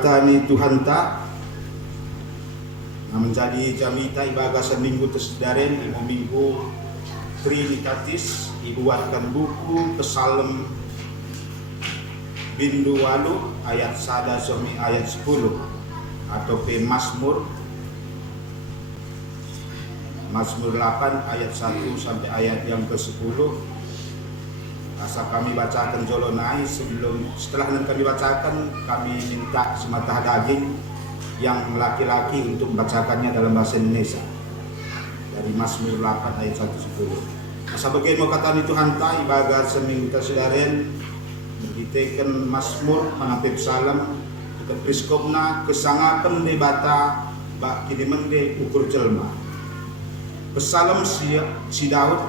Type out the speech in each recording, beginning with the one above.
kata ni Tuhan tak menjadi jamita ibaga seminggu tersedaren lima minggu Trinitatis dibuatkan buku Psalm bindu walu ayat sada sampai ayat 10 atau Mazmur 8 ayat 1 sampai ayat yang ke-10. Asal kami bacakan jolonai setelah kami bacakan, kami minta semata daging yang laki-laki untuk membacakannya dalam bahasa Indonesia dari Mazmur 8 ayat 1-10. Asal bagaimana kata Tuhan ta ibaga seminggu tersedaren ditekan Mazmur menampi psalm ke priskopna kesangapan debata bak kini mende ukur jelma. Psalm si Daud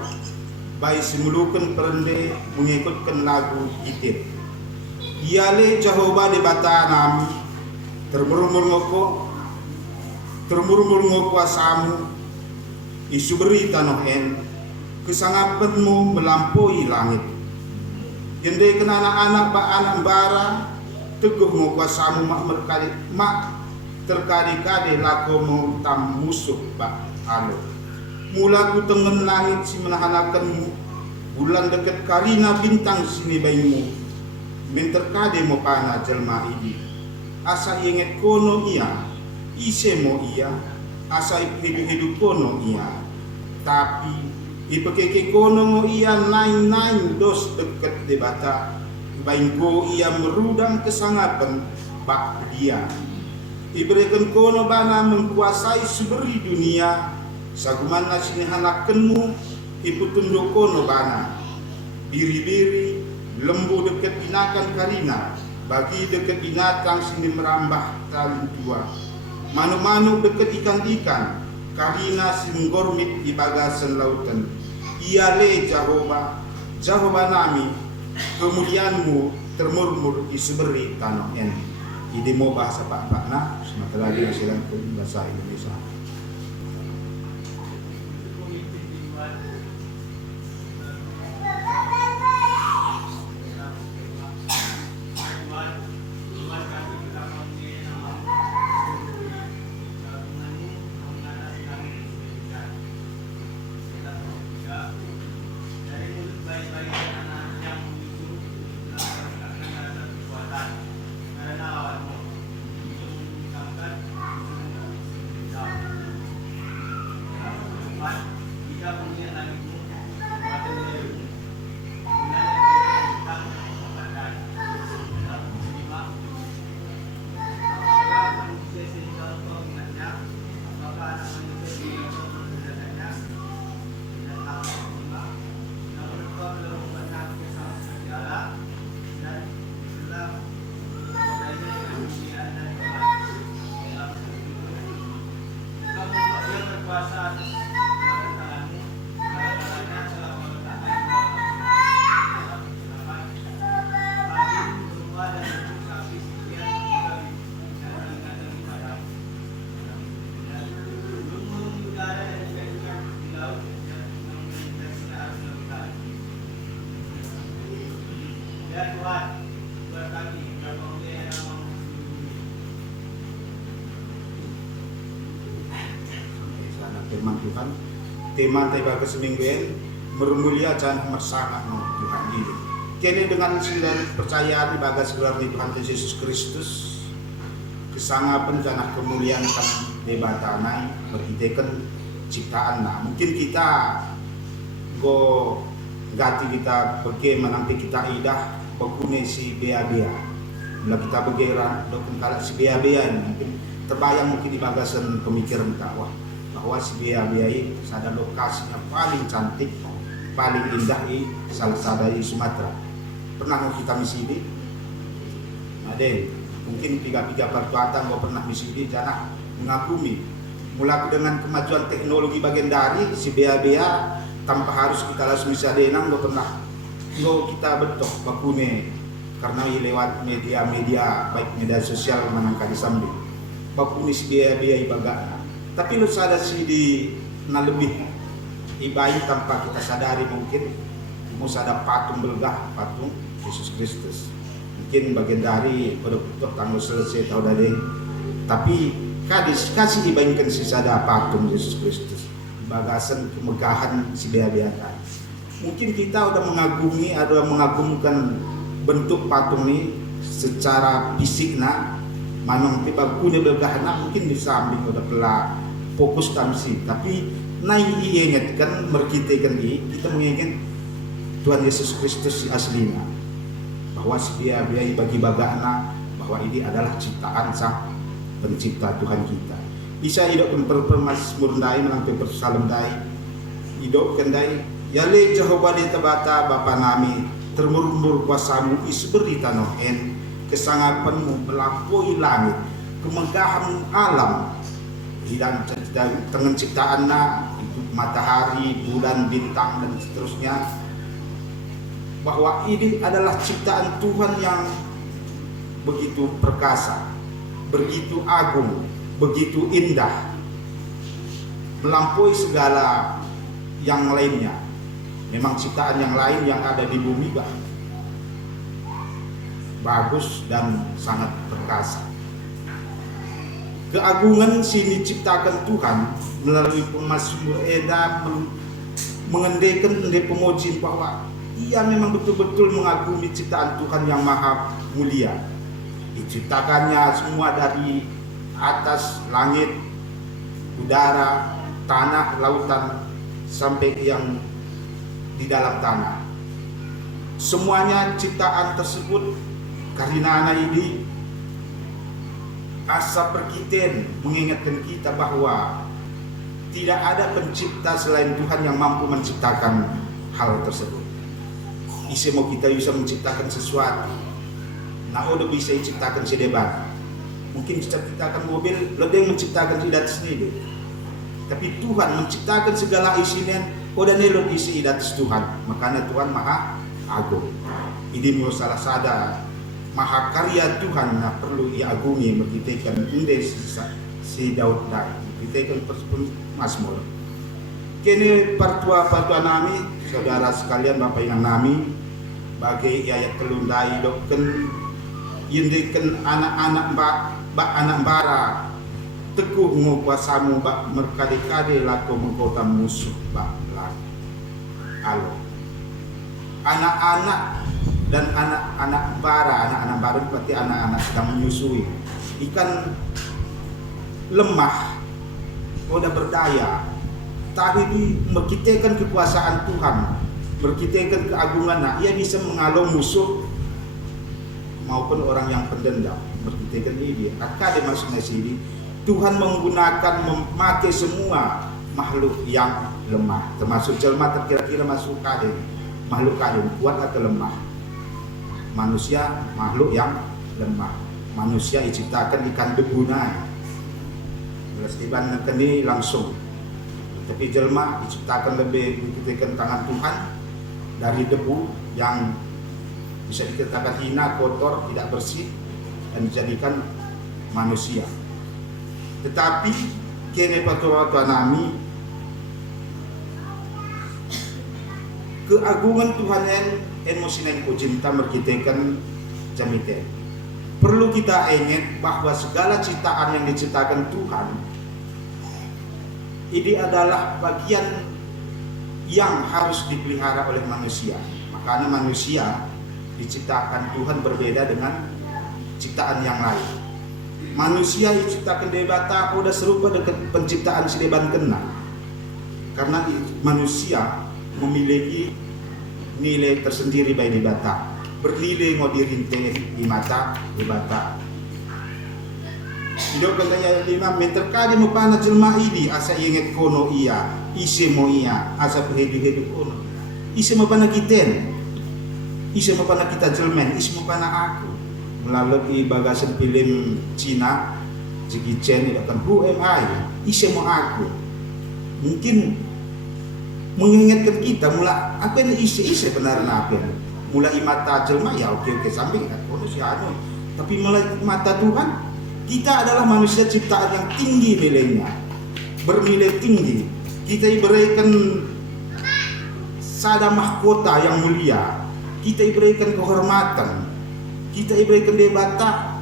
bayi simulukan perende mengikutkan lagu gitir. Iale Jehovah debata nami termurmur ngoko asamu isu beri tanohen kesangapanmu melampaui langit. Yende kena anak-anak ba anak bara teguh ngoko asamu mak terkali-kali lako mau tam musuh ba alo. Mula ku tengen langit si menahanakanmu, bulan dekat karina bintang sini bayimu, menterkade mo pana jelma ini. Asa inget kono ia, ise mo ia, asa hidup kono ia. Tapi ipekeke kono mo ia nain dos dekat debata, bayingko ia merudang kesangapan bak dia. Iberikan kono bana mengkuasai suberi dunia. Sagumana sinihanakanmu iputunduk kono bana biri-biri lembu dekat binakan karina bagi dekat binatang sini merambah tali tua manu-manu dekat ikan-ikan karina singgormit di bagasan lautan. Iale Jehovah nami kemuliaanmu termurmur di seberi tanah en. Ini mau bahasa Pak nah sementara lagi silang bahasa Indonesia. Firman Tuhan tema tiba ke semingguan merumulia jangan mersana no Tuhan ini kini dengan segala percayaan ibadah segala di Tuhan Yesus Kristus kesangapan jangan kemuliaan kan debatanai berhitekan ciptaan nah mungkin kita ganti kita pergi menanti kita idah pekune si bea-bea bila kita bergerak dokun kalau si bea-bea ini mungkin terbayang mungkin di bagasan pemikiran kita bahwa si bea-bea ini ada lokasinya paling cantik, paling indah di salah di Sumatera. Pernah mau kita misi ini? Ada mungkin 3 pertuatan mau pernah misi ini jangan mengagumi. Mulai dengan kemajuan teknologi bagian dari si bea-bea tanpa harus kita langsung bisa denang mau pernah kita betok bakune karena lewat media-media baik media sosial menangkap di sambil bakune si bea-bea ibaga. Tapi lu sadar sih di lebih ibai tanpa kita sadari mungkin mau sadar patung belgah patung Yesus Kristus mungkin bagian dari pada tanggal selesai tahu dari, tapi kasih dibandingkan sisada patung Yesus Kristus, bagasan kemegahan si biasa. Mungkin kita udah mengagumkan bentuk patung ini secara fisik manong tiba punya bergahana mungkin bisa ambil udah pula fokus tamsi, tapi naik ingatkan merkitekan kita mengingat Tuhan Yesus Kristus aslinya, bahwa dia bagi bagana bahwa ini adalah ciptaan sang pencipta Tuhan kita. Bisa hidupkan permasmur dai melantai persalem dai hidupkan dai ya le Jehovah di tabata Bapa nami termurmur kuasamu isberi tanohen kesangapanmu melampaui langit kemegahan alam dan dengan ciptaan itu matahari, bulan, bintang dan seterusnya, bahwa ini adalah ciptaan Tuhan yang begitu perkasa, begitu agung, begitu indah, melampaui segala yang lainnya. Memang ciptaan yang lain yang ada di bumi bagus dan sangat perkasa. Keagungan sini diciptakan Tuhan melalui pemazmur Eda mengendekan pemuji bahwa ia memang betul-betul mengagumi ciptaan Tuhan yang maha mulia. Diciptakannya semua dari atas langit, udara, tanah, lautan sampai yang di dalam tanah. Semuanya ciptaan tersebut karena ini asa perkiten mengingatkan kita bahwa tidak ada pencipta selain Tuhan yang mampu menciptakan hal tersebut. Isi mau kita bisa menciptakan sesuatu, udah bisa menciptakan sedeban. Mungkin bisa menciptakan mobil, lebih menciptakan idat sendiri. Tapi Tuhan menciptakan segala isinya, udah nelon isi idat Tuhan. Makanya Tuhan maha agung. Ini menurut salah sada maha karya Tuhan perlu diagumi berkitakan unde si Daud dan berkitakan Mazmur. Kini partua nami saudara sekalian Bapak Ibu nami bagi ayat kelundai doken yindikan anak-anak anak bara teguh ngupasamu merkade-kade laku mengkota musuh lak alo anak-anak dan anak-anak bara berarti anak-anak sedang menyusui ikan lemah udah berdaya tapi berkitakan kekuasaan Tuhan, berkitakan keagungan, ia bisa mengalung musuh maupun orang yang pendendam. Berkitakan ini, ada maksudnya sini Tuhan menggunakan memakai semua makhluk yang lemah, termasuk jelma terkira-kira masuk kalian, makhluk kalian kuat atau lemah. Manusia makhluk yang lemah. Manusia diciptakan ikan debuna, belas iban ini langsung. Tapi jelma diciptakan lebih dikatakan tangan Tuhan dari debu yang bisa dikatakan hina, kotor, tidak bersih dan dijadikan manusia. Tetapi kene patua nami keagungan Tuhan en mosinan ko cinta merkitakan jamite. Perlu kita ingat bahwa segala ciptaan yang diciptakan Tuhan ini adalah bagian yang harus dipelihara oleh manusia. Makanya manusia diciptakan Tuhan berbeda dengan ciptaan yang lain. Manusia diciptakan debata udah serupa dengan penciptaan si deban kena. Karena manusia memiliki nilai tersendiri bagi debata. Bernilai mau dirinte di mata debata. Hidup katanya 5 meter kali mo pana jelma ini asa inget kono iya ise mo iya asa pehedu kono ise mo pana kiten ise mo pana kita jelmen ise mo pana aku melalui bagasan film Cina Jackie Chan itu kan who am I ise mo aku mungkin mengingatkan kita mula apa ini ise benar apa mula mata jelma ya oke samping kan kono si anu tapi mulai mata Tuhan kita adalah manusia ciptaan yang tinggi nilainya, bernilai tinggi. Kita diberikan sada mahkota yang mulia, kita diberikan kehormatan, Kita diberikan debata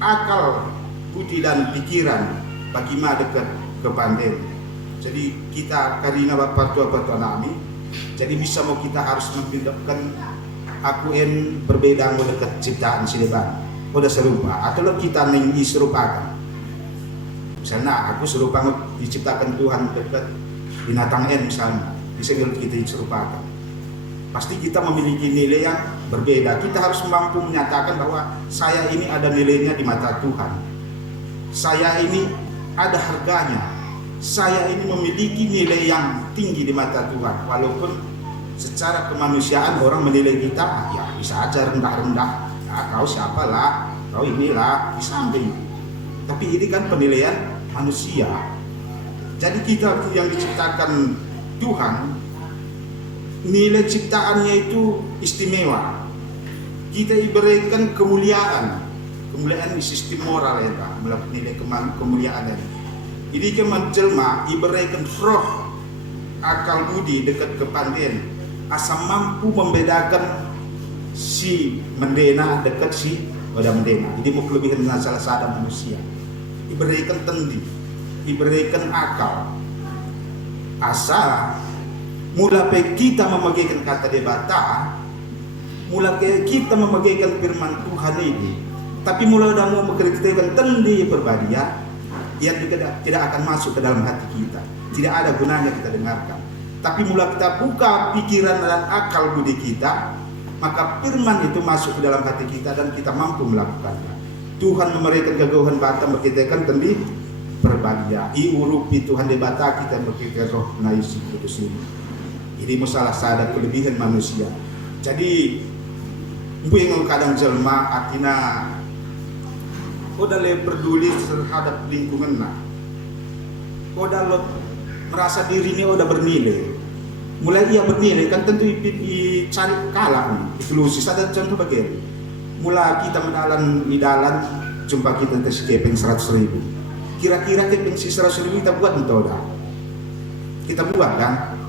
akal, budi dan pikiran bagaimana dekat kepandian. Jadi kita karena bapak tua nami, jadi bisa mau kita harus membedakan aku berbeda mau dekat ciptaan si depan. Udah serupa atau lo kita nengi serupakan. Misalnya aku serupa diciptakan Tuhan dekat binatang misalnya, bisa kita serupakan. Pasti kita memiliki nilai yang berbeda. Kita harus mampu menyatakan bahwa saya ini ada nilainya di mata Tuhan. Saya ini ada harganya. Saya ini memiliki nilai yang tinggi di mata Tuhan. Walaupun secara kemanusiaan orang menilai kita, ya bisa aja rendah-rendah. Ya, kau siapalah, kau inilah, di samping. Tapi ini kan penilaian manusia. Jadi kita yang diciptakan Tuhan, nilai ciptaannya itu istimewa. Kita diberikan kemuliaan. Kemuliaan di sistem moral ya Pak, nilai kemuliaan. Ini kemenjelma diberikan roh, akal budi dekat kepandian. Asal mampu membedakan si mendena dekat si pada mendena. Ini mau kelebihan salah satu manusia. Diberikan tendi, diberikan akal. Asal mulai kita memegangkan kata debata, mulai kita memegangkan firman Tuhan ini, tapi mulai udah mau mengerjakan tendi perbadian yang tidak akan masuk ke dalam hati kita, tidak ada gunanya kita dengarkan. Tapi mulai kita buka pikiran dan akal budi kita, maka firman itu masuk ke dalam hati kita dan kita mampu melakukannya. Tuhan memberikan kegawahan bata berkitakan tendi perbadian. Iurupi Tuhan debata kita berkitakan roh naisi kudus ini. Ini masalah sadar kelebihan manusia. Jadi yang kadang jelma artinya udah lebih peduli terhadap lingkungan nah. Udah lo merasa diri ini udah bernilai. Mulai ia bernilai kan tentu cari kalah itu lusis. Ada contoh bagaimana? Mulai kita di dalam jumpa kita tes keping 100.000. Kira-kira keping si 100.000 kita buat entah dah. Kita buat kan?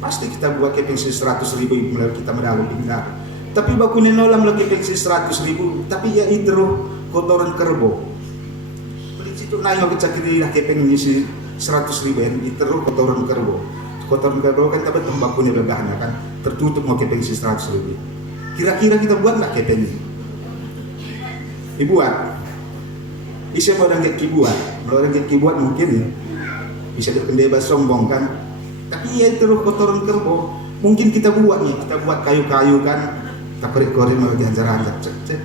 Pasti kita buat keping si 100.000 mulai kita medalam tinggal. Tapi baku nenolam lagi keping si 100.000, tapi ya itu kotoran kerbau. Beli situ naik kita kira keping si 100.000 itu kotoran kerbau. Kotoran kerbau kan tapi baku nebagahnya kan tertutup mau keping si 100.000. Kira-kira kita buat nggak keping ini? Dibuat. Bisa mau orang buat, kalau orang buat mungkin ya bisa bebas sombong kan. Tapi ya itu kotoran kerbau. Mungkin kita buat nih, kita buat kayu-kayu kan, kita korek-korek mau dihajar-hajar, cet,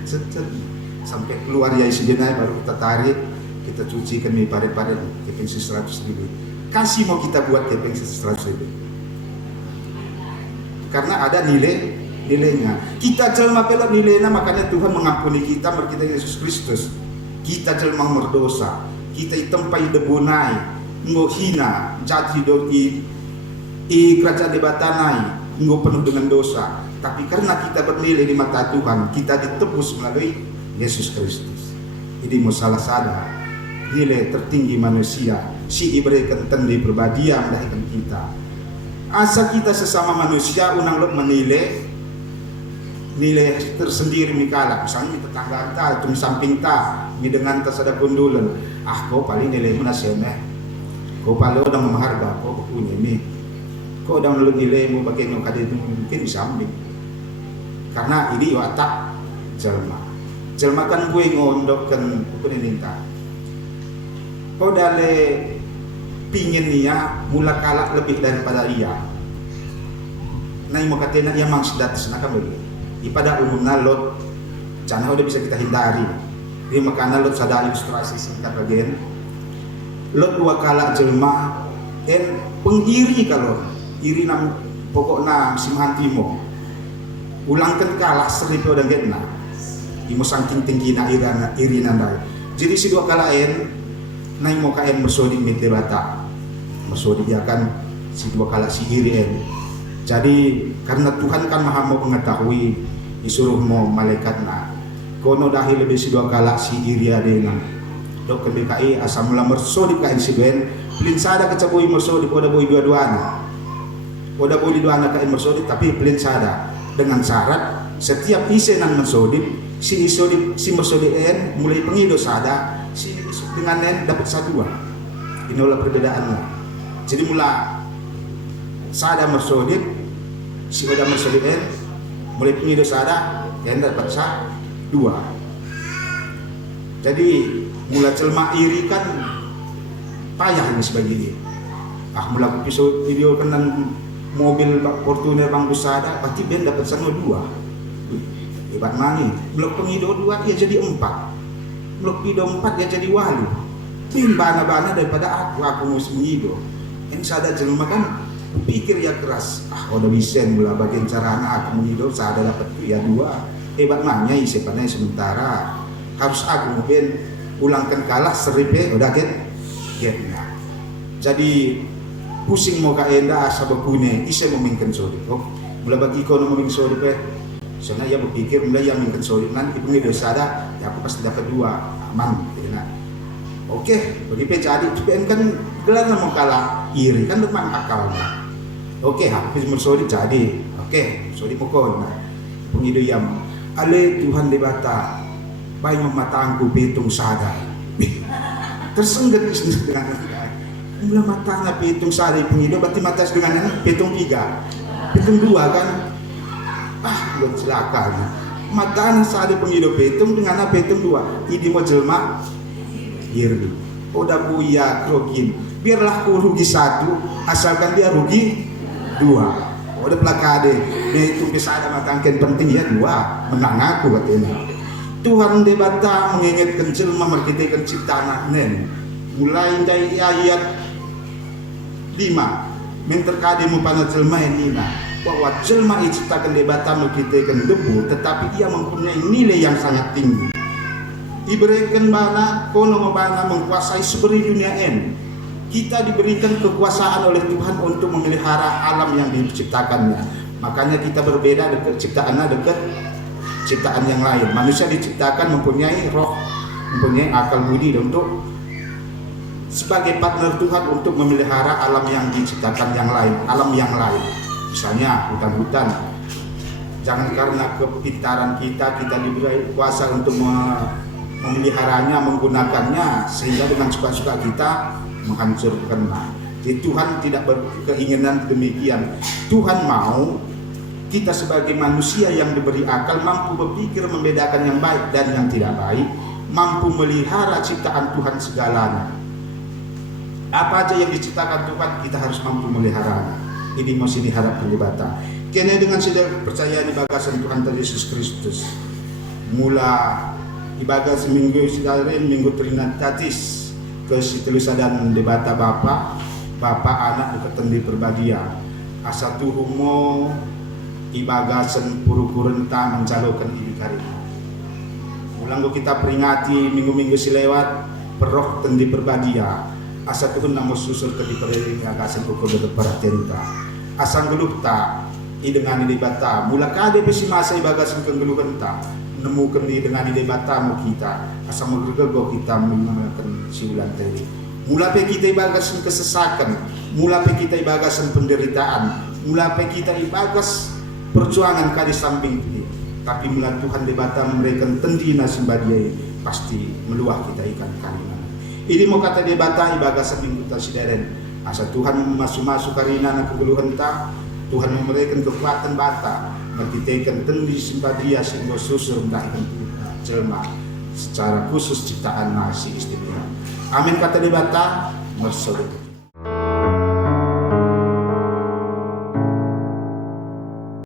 sampai keluar ya isi jenai baru kita tarik, kita cuci kan parit-parit keping 100.000. Kasih mau kita buat keping 100.000. Karena ada nilainya. Kita jelma pelak nilainya, makanya Tuhan mengampuni kita berkita Yesus Kristus. Kita jelma berdosa, kita tempai debonai, ngohina, jati doi kerajaan debatanai, ngo penuh dengan dosa. Tapi karena kita bernilai di mata Tuhan, kita ditebus melalui Yesus Kristus. Ini masalah sadar nilai tertinggi manusia. Si diberikan tendi perbadian mendahkan kita. Asal kita sesama manusia unang lot menilai nilai tersendiri mikala. Misalnya tetangga anta, tum samping ta, mi dengan tas ada kundulan. Kau paling nilai mana semeh. Kau paling udah mengharga, kau punya ini. Kau udah menurut nilaimu bagian yang kadang itu mungkin disamping. Karena ini watak jelma kan gue ngondok kan bukan ini tak. Kau dale pingin dia mula kalah lebih daripada dia. Nah mau katanya dia mang sudah senakan beli. Pada umumnya lot jangan udah bisa kita hindari. Dia makanya lot sadar ilustrasi singkat bagian. Lot dua kalah jelma dan pengiri kalau iri nam pokokna simhantimo. Ulangkan kalah seribu dan getna. Imo sangking tinggi na iri nandai. Jadi si dua kalah nai mau kain bersodi mete bata. Bersodi dia kan si dua kalah si iri Jadi karena Tuhan kan maha mau mengetahui disuruh mau malaikat na. Kono dahi lebih si dua kalah si iri dengan. Dok KBKI asal mula bersodi kain si ben. Pelin sada kecabui bersodi pada boi dua-duana. Pada boi dua-duana kain bersodi tapi pelin sada dengan syarat setiap isi nan bersodi si isodi si mersodien mulai pengido sada si dengan nen dapat sadua. Inilah perbedaannya. Jadi mula sada mersodit si oda mersodien mulai pengido sada yang dapat dua. Jadi mula celma iri kan payah ini sebagai mula episode video kenan mobil Fortuner Bang Busada pasti ben dapat sana dua. Hebat mani. Blok pengido dua dia jadi 4. Blok pido 4 dia jadi 8. Tim bana-bana daripada aku mesti mengido. Yang sada jelma kan pikir ya keras. Udah bisa mula bagian cara anak aku mengido sada dapat ya 2. Hebat manya isi panai sementara. Harus aku mungkin ulangkan kalah seripe udah kan. Nah. Jadi pusing mau kaenda asa bakune ise memingkan sori. Mula bagi kau memingkan sori pe. Soalnya ia berpikir mulai yang mingkan sori nanti pengido sada ya aku pasti dapat 2 aman nah. Oke, bagi pe jadi PN kan gelar mau kalah iri kan memang akalnya. Oke, habis mersori jadi. Oke, sori pokok nah. Pengido yang ale Tuhan debata bayi mematangku petung sada. Tersenggak dengan mula matanya petung sada pengido berarti mata dengan petung 3. Petung 2 kan. Buat celaka matanya sada pengido petung dengan petung 2 ini mau jelma iri udah buya krogin biarlah ku rugi 1 asalkan dia rugi 2 udah pelakade itu bisa ada matangken penting ya 2 menang aku katanya Tuhan debata mengingatkan jelma merkitekan ciptaan nen mulai dari ayat 5 menterkade mupana jelma ini bahwa jelma diciptakan debata mengkitakan debu tetapi ia mempunyai nilai yang sangat tinggi diberikan bana kono bana menguasai seluruh dunia kita diberikan kekuasaan oleh Tuhan untuk memelihara alam yang diciptakannya makanya kita berbeda dekat ciptaannya dekat ciptaan yang lain manusia diciptakan mempunyai roh mempunyai akal budi untuk sebagai partner Tuhan untuk memelihara alam yang diciptakan yang lain alam yang lain misalnya hutan-hutan jangan karena kepintaran kita diberi kuasa untuk memeliharanya menggunakannya sehingga dengan suka-suka kita menghancurkannya. Jadi Tuhan tidak berkeinginan demikian. Tuhan mau kita sebagai manusia yang diberi akal mampu berpikir membedakan yang baik dan yang tidak baik, mampu melihara ciptaan Tuhan segalanya. Apa aja yang diciptakan Tuhan kita harus mampu meliharanya. Ini masih diharap perlibatan. Kini dengan sudah percaya di bagasan Tuhan Yesus Kristus. Mula ibadah seminggu sidarin minggu Trinitatis ke situlusa dan debata Bapa anak deketan di perbagia. Asa tuhumo ibagasan puru-purenta mencalokan ibi karina. Mulanggo kita peringati minggu-minggu silewat peroh tendi perbagia. Asa Tuhan namo susul ke diperoleh agasan pukul para tenta asang gelukta dengan debata mula kade besi masa ibagasan kegeluhan ta nemukan dengan debata mu kita asang megego kita mengenalkan siulan tadi mula pe kita ibagasan kesesakan mula pe kita ibagasan penderitaan mula pe kita ibagas perjuangan kade samping ini tapi mula Tuhan debata memberikan tendina simbadiai pasti meluah kita ikan kalina. Ini mau kata debata ibagasan minggu tasideren asa Tuhan masuk karina na kegeluhan ta Tuhan memberikan kekuatan bata mertitekan tendi simpadia sehingga susur mendahikan jelma secara khusus ciptaan nasi istimewa amin kata debata mersolid